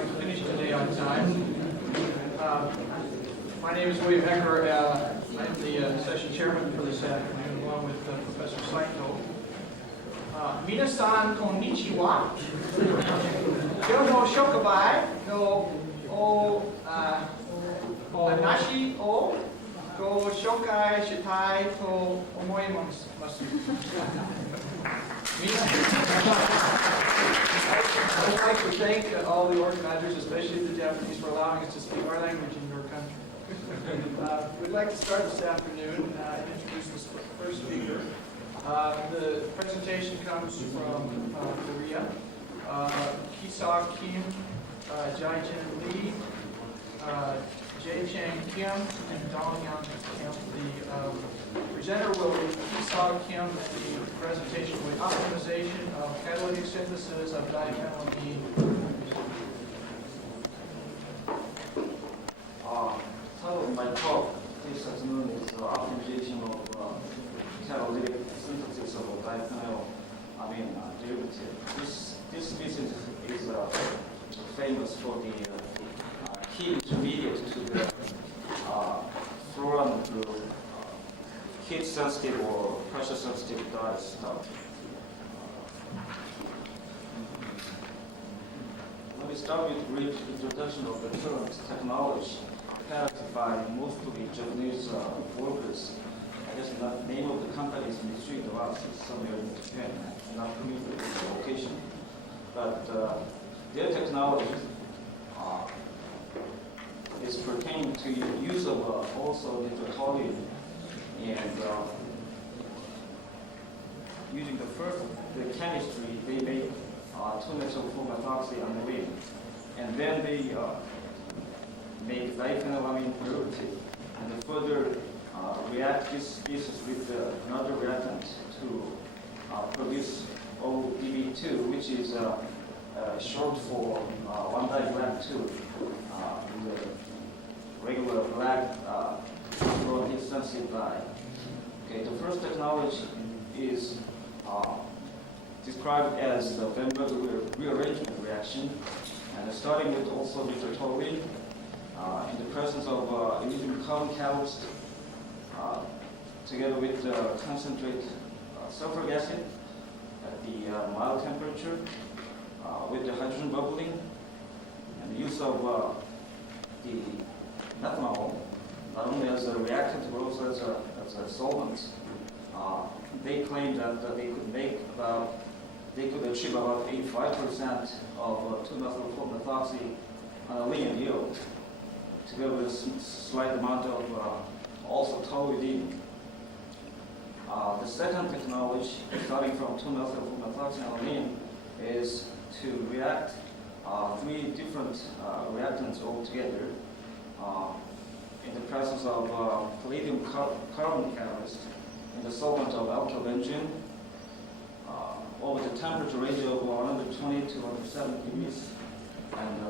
I finished today on time. My name is William Hecker. I'm the session chairman for this afternoon, along with Professor Saito. Minasan konnichiwa. Kyoto shokubai no nashi o go shokai shitai to omoimasu. I would like to thank all the organizers, especially the Japanese, for allowing us to speak our language in your country. We'd like to start this afternoon and introduce this first speaker. The presentation comes from Korea. Kiseok Kim, Jae-jin Lee, Jae-chang Kim, and Dong-young Kim. The presenter will be Kiseok Kim, and the presentation will be optimization of catalytic synthesis of diphenylamine. Title of my talk this afternoon is optimization of catalytic synthesis of diphenylamine derivative. This species is famous for the key intermediate to the fluorine through heat-sensitive or pressure-sensitive dyes stuff. Let me start with a brief introduction of the current technology characterized by mostly Japanese workers. I guess the name of the company is Mitsui is somewhere in Japan. I'm not familiar with the location. But their technology is pertaining to use of also nitrotoline and using the chemistry, they make 2-methyl-4-methoxyaniline, and then they make diphenylamine derivative, and they further react this species with another reactant to produce ODB2, which is short for 1-diglad2, the regular black fluorine heat-sensitive dye. Okay, the first technology is described as the Van Berger rearrangement reaction, and starting with also nitrotoline in the presence of iridium carbon catalyst together with concentrate sulfuric acid at the mild temperature with the hydrogen bubbling and the use of the methanol not only as a reactant but also as a solvent. They claim that they could achieve about 85% of 2-methyl-4-methoxyaniline yield, together with a slight amount of also toluidine. The second technology, starting from 2-methyl-4-methoxyaniline, is to react three different reactants all together in the presence of palladium carbon catalyst in the solvent of alkyl benzene over the temperature range of 120 to 170 degrees. And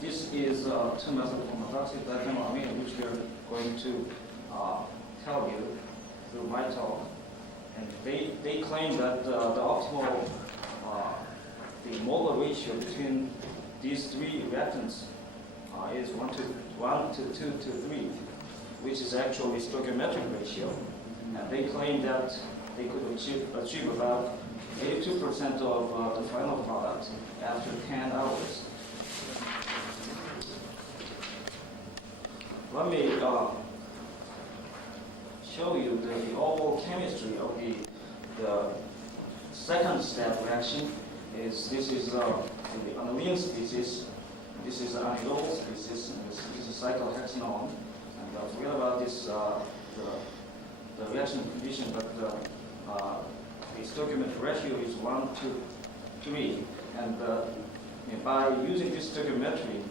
this is 2-methyl-4-methoxydiethylamine, which we are going to tell you through my talk. And they claim that the optimal the molar ratio between these three reactants is 1 to 2 to 3, which is actually stoichiometric ratio. And they claim that they could achieve about 82% of the final product after 10 hours. Let me show you the overall chemistry of the second step reaction. This is the aniline species, this is an anidol species, and this is cyclohexanone. And forget about this the reaction condition, but the stoichiometric ratio is 1 to 3, and by using this stoichiometry,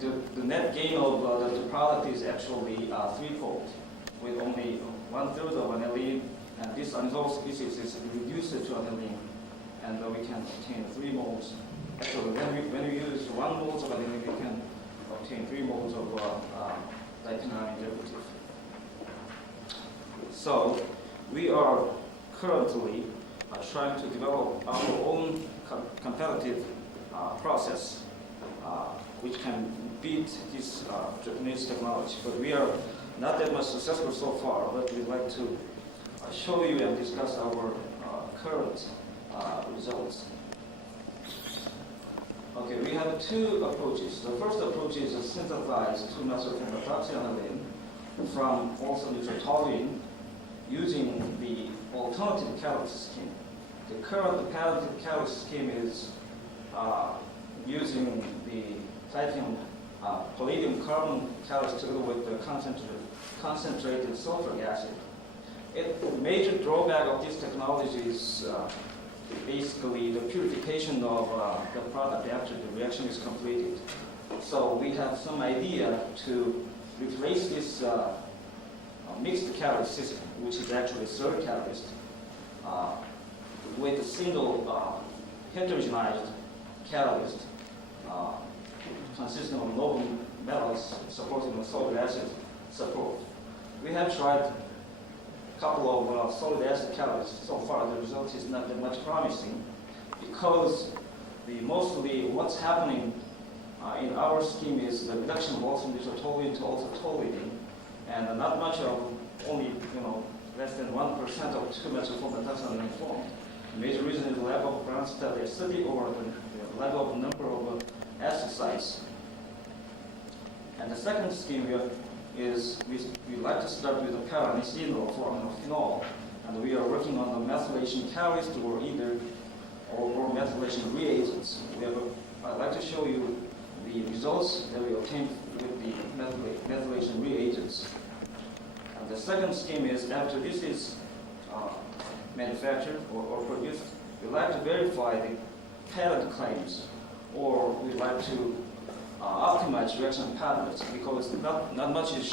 the net gain of the product is actually threefold, with only 1/3 of aniline, and this anidol species is reduced to aniline, and we can obtain 3 moles. Actually, when we use 1 mole of aniline, we can obtain 3 moles of diphenylamine derivative. So we are currently trying to develop our own competitive process which can beat this Japanese technology. But we are not that much successful so far, but we'd like to show you and discuss our current results. Okay, we have two approaches. The first approach is to synthesize 2-methylphenoxyaniline from also neutral toluene using the alternative catalyst scheme. The current patented catalyst scheme is using the lithium palladium carbon catalyst together with the concentrated sulfuric acid. The major drawback of this technology is basically the purification of the product after the reaction is completed. So we have some idea to replace this mixed catalyst system, which is actually a third catalyst, with a single heterogenized catalyst consisting of noble metals supporting the solid acid support. We have tried a couple of solid acid catalysts. So far, the result is not that much promising because mostly what's happening in our scheme is the reduction of also neutral toluene to also toluene, and not much of only less than 1% of 2-methylphenoxyaniline formed. The major reason is the level of Bronsted acidity or the level of number of acid sites. And the second scheme is we like to start with a para-aniline or phenol, and we are working on the methylation catalyst or methylation reagents. I'd like to show you the results that we obtained with the methylation reagents. And the second scheme is after this is manufactured or produced, we like to verify the patent claims, or we like to optimize reaction patterns because not much is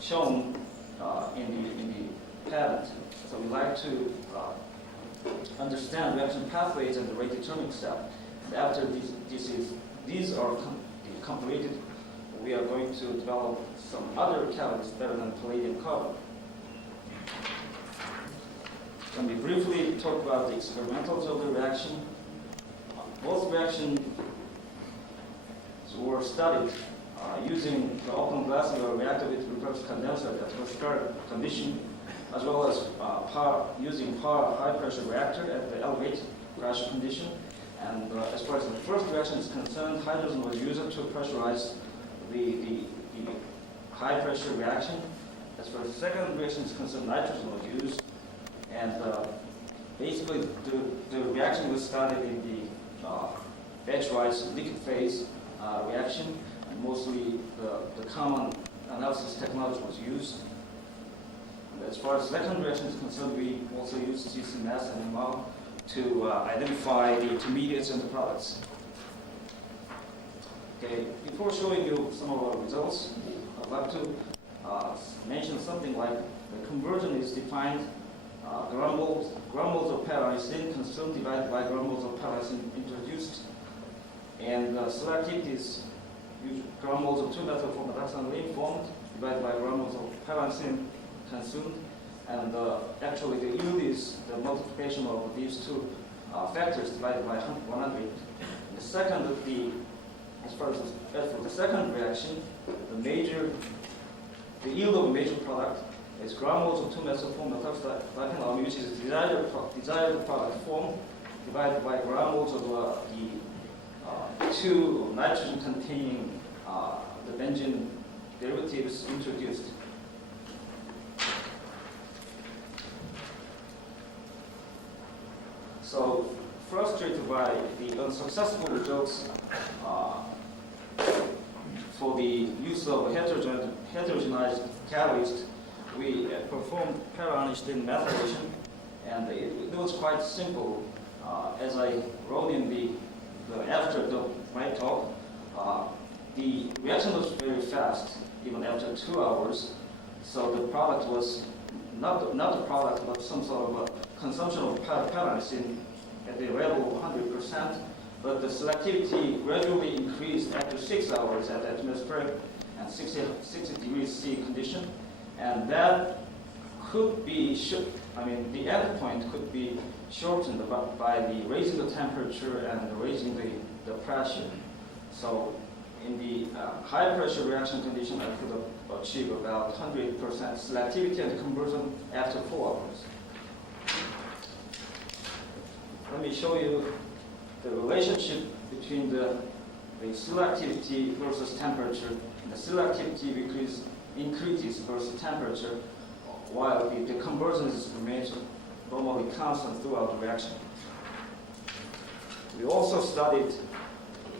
shown in the patent. So we like to understand reaction pathways and the rate determining step. And after these are completed, we are going to develop some other catalysts better than palladium carbon. Let me briefly talk about the experimentals of the reaction. Both reactions were studied using the open glass reactor with reverse condenser at the start condition, as well as using high pressure reactor at the elevated pressure condition. And as far as the first reaction is concerned, hydrogen was used to pressurize the high pressure reaction. As far as the second reaction is concerned, nitrogen was used. And basically, the reaction was started in the batch-wise liquid phase reaction, and mostly the common analysis technology was used. And as far as second reaction is concerned, we also used GCMS and ML to identify the intermediates and the products. Okay, before showing you some of our results, I'd like to mention something like the conversion is defined gram moles of para-aniline consumed divided by gram moles of para-aniline introduced. And selectivity is gram moles of 2-methylphenoxyaniline formed divided by gram moles of para-aniline consumed. And actually the yield is the multiplication of these two factors divided by 100. The second, as for the second reaction, the yield of a major product is gram moles of 2-methylphenoxyaniline, which is desired product form, divided by gram moles of the two nitrogen-containing the benzene derivatives introduced. So, frustrated by the unsuccessful results for the use of heterogenized catalyst, we performed para-aniline methylation, and it was quite simple. As I wrote in the after my talk, the reaction was very fast, even after 2 hours. So the product was not the product, but some sort of a consumption of para-aniline at the level of 100%. But the selectivity gradually increased after 6 hours at atmospheric and 60 degrees C condition. And that could be, the end point could be shortened by the raising the temperature and raising the pressure. So in the high pressure reaction condition, I could achieve about 100% selectivity and conversion after 4 hours. Let me show you the relationship between the selectivity versus temperature. The selectivity increases versus temperature, while the conversion remains normally constant throughout the reaction. We also studied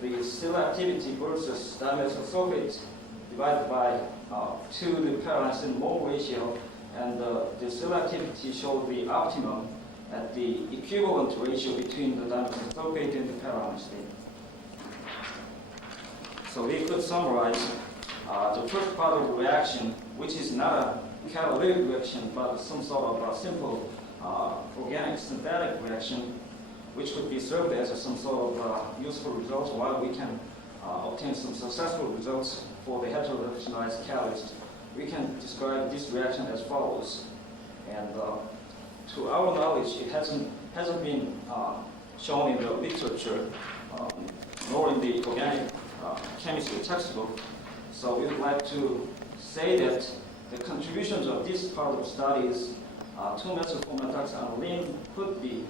the selectivity versus dimethyl sulfate divided by 2 the parallel mole ratio, and the selectivity showed the optimum at the equivalent ratio between the dimethyl sulfate and the parallel state. So we could summarize the first part of the reaction, which is not a catalytic reaction, but some sort of a simple organic synthetic reaction, which could be served as some sort of useful results, while we can obtain some successful results for the heterogeneized catalyst. We can describe this reaction as follows. And to our knowledge, it hasn't been shown in the literature, nor in the organic chemistry textbook. So we would like to say that the contributions of this part of the study is 2-methyl-4-methoxyaniline could be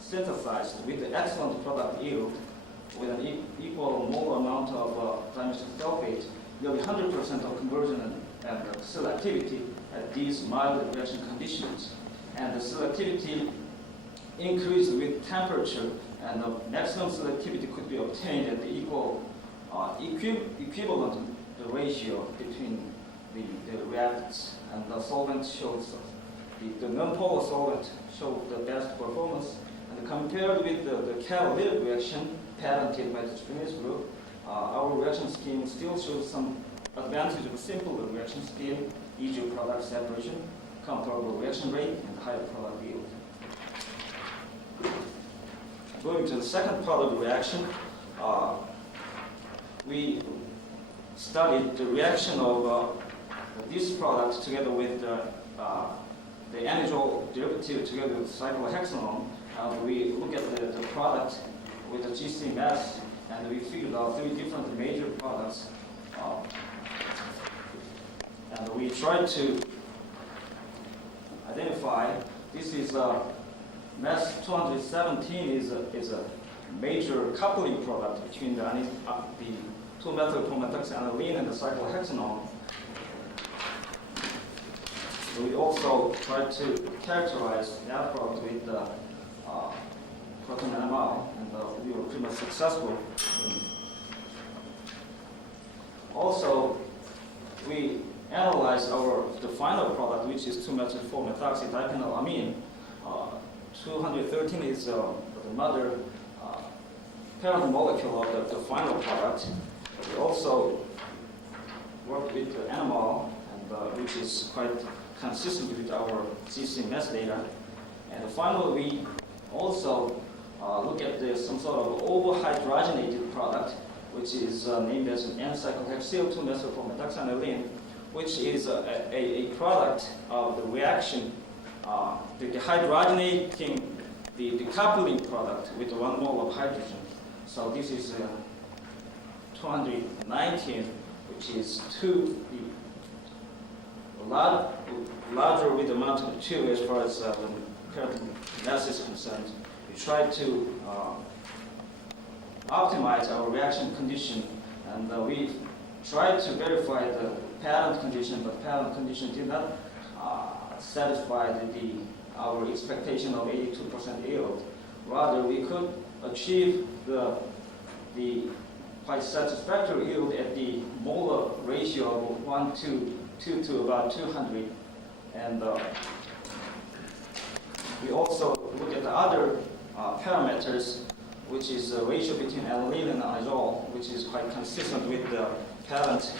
synthesized with the excellent product yield with an equal molar amount of dimethyl sulfate, nearly 100% of conversion and selectivity at these mild reaction conditions. And the selectivity increased with temperature, and the maximum selectivity could be obtained at the equivalent ratio between the reactants. And the solvent shows the non-polar solvent showed the best performance. And compared with the catalytic reaction patented by the Japanese group, our reaction scheme still shows some advantage of a simpler reaction scheme, easier product separation, comparable reaction rate, and higher product yield. Going to the second part of the reaction, we studied the reaction of this product together with the anhydrol derivative together with cyclohexanone. We look at the product with the GC mass, and we figured out 3 different major products. And we tried to identify, this is mass 217 is a major coupling product between the 2-methyl-4-methoxyaniline and the cyclohexanone. So we also tried to characterize that product with the proton NMR, and we were pretty much successful. Also, we analyzed the final product, which is 2-methyl-4-methoxy diphenylamine. 213 is the mother parent molecule of the final product. We also worked with the NMR, and which is quite consistent with our GC mass data. And finally, we also look at some sort of overhydrogenated product, which is named as an N-cyclohexyl 2-methyl-4-methoxyaniline, which is a product of the reaction, the hydrogenating the coupling product with 1 mole of hydrogen. So this is 219, which is larger with the amount of 2 as far as the parent mass is concerned. We try to optimize our reaction condition, and we tried to verify the parent condition, but parent condition did not satisfy our expectation of 82% yield. Rather, we could achieve the quite satisfactory yield at the molar ratio of 1 to about 200. And we also look at the other parameters, which is the ratio between aniline and azole, which is quite consistent with the parent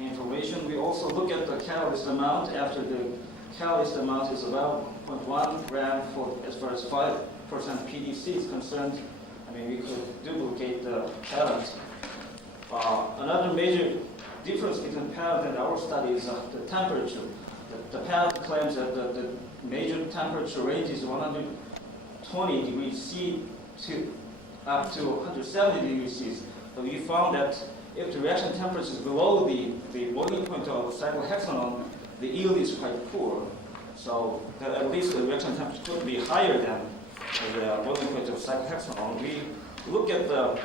information. We also look at the catalyst amount. After the catalyst amount is about 0.1 gram as far as 5% PDC is concerned. I mean, we could duplicate the parent. Another major difference between parent and our study is the temperature. The parent claims that major temperature range is 120 degrees C to up to 170 degrees C. So we found that if the reaction temperature is below the boiling point of cyclohexanol, the yield is quite poor. So at least the reaction temperature could be higher than the boiling point of cyclohexanol. We look at the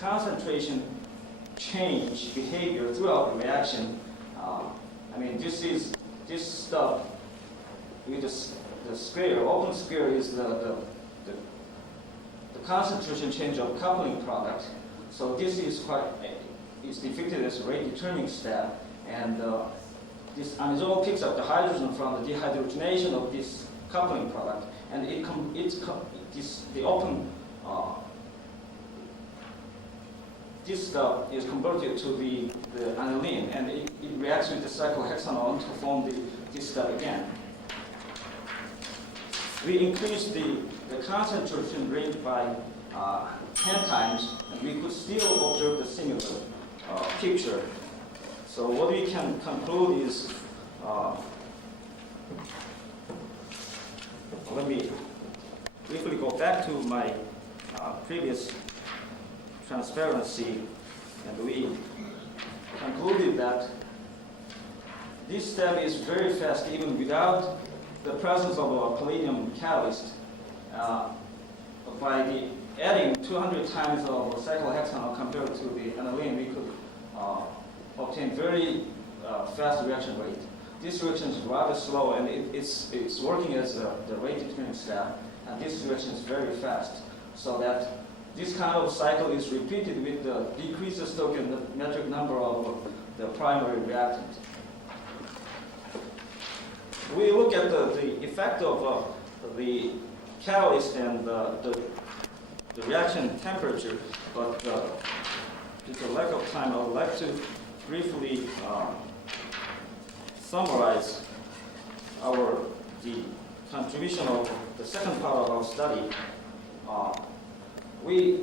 concentration change behavior throughout the reaction. I mean, this stuff with the square, open square is the concentration change of coupling product. So this is depicted as a rate determining step, and this anisole picks up the hydrogen from the dehydrogenation of this coupling product, and this stuff is converted to the aniline, and it reacts with the cyclohexanol to form this step again. We increase the concentration range by 10 times, and we could still observe the similar picture. So what we can conclude is, let me briefly go back to my previous transparency, and we concluded that this step is very fast even without the presence of a palladium catalyst. By adding 200 times of cyclohexanol compared to the aniline, we could obtain very fast reaction rate. This reaction is rather slow, and it's working as the rate determining step, and this reaction is very fast, so that this kind of cycle is repeated with the decreased stoichiometric number of the primary reactant. We look at the effect of the catalyst and the reaction temperature, but due to lack of time, I would like to briefly summarize the contribution of the second part of our study. We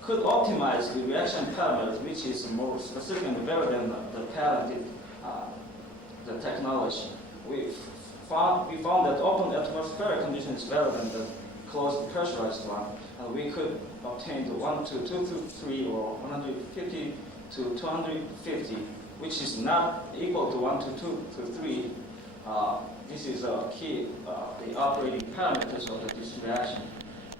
could optimize the reaction parameters, which is more specific and better than the patented the technology. We found that open atmospheric condition is better than the closed pressurized one, and we could obtain the 1 to 2 to 3 or 150 to 250, which is not equal to 1 to 2 to 3. This is a key, the operating parameters of this reaction.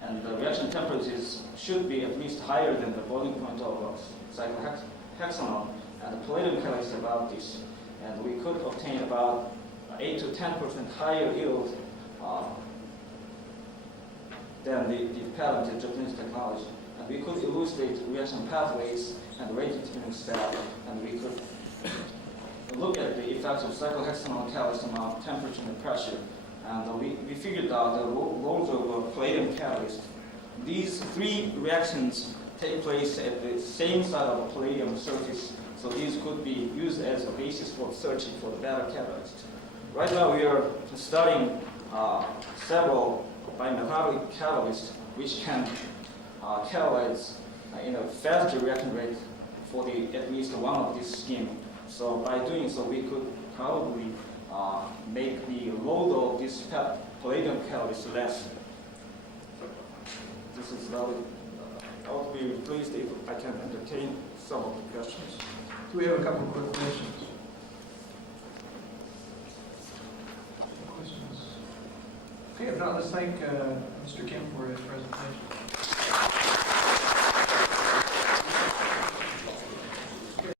And the reaction temperatures should be at least higher than the boiling point of cyclohexanol, and the palladium catalyst is about this. And we could obtain about 8 to 10% higher yield than the patented Japanese technology. And we could elucidate reaction pathways and rate determining step, and we could look at the effects of cyclohexanol catalyst amount, temperature, and pressure. And we figured out the roles of palladium catalyst. These three reactions take place at the same side of a palladium surface, so these could be used as a basis for searching for the better catalyst. Right now we are studying several bimetallic catalysts which can catalyze in a faster reaction rate for at least one of this scheme. So by doing so, we could probably make the load of this palladium catalyst less. This is valid. I would be pleased if I can entertain some of the questions. Do we have a couple of quick questions? Okay, if not, let's thank Mr. Kim for his presentation.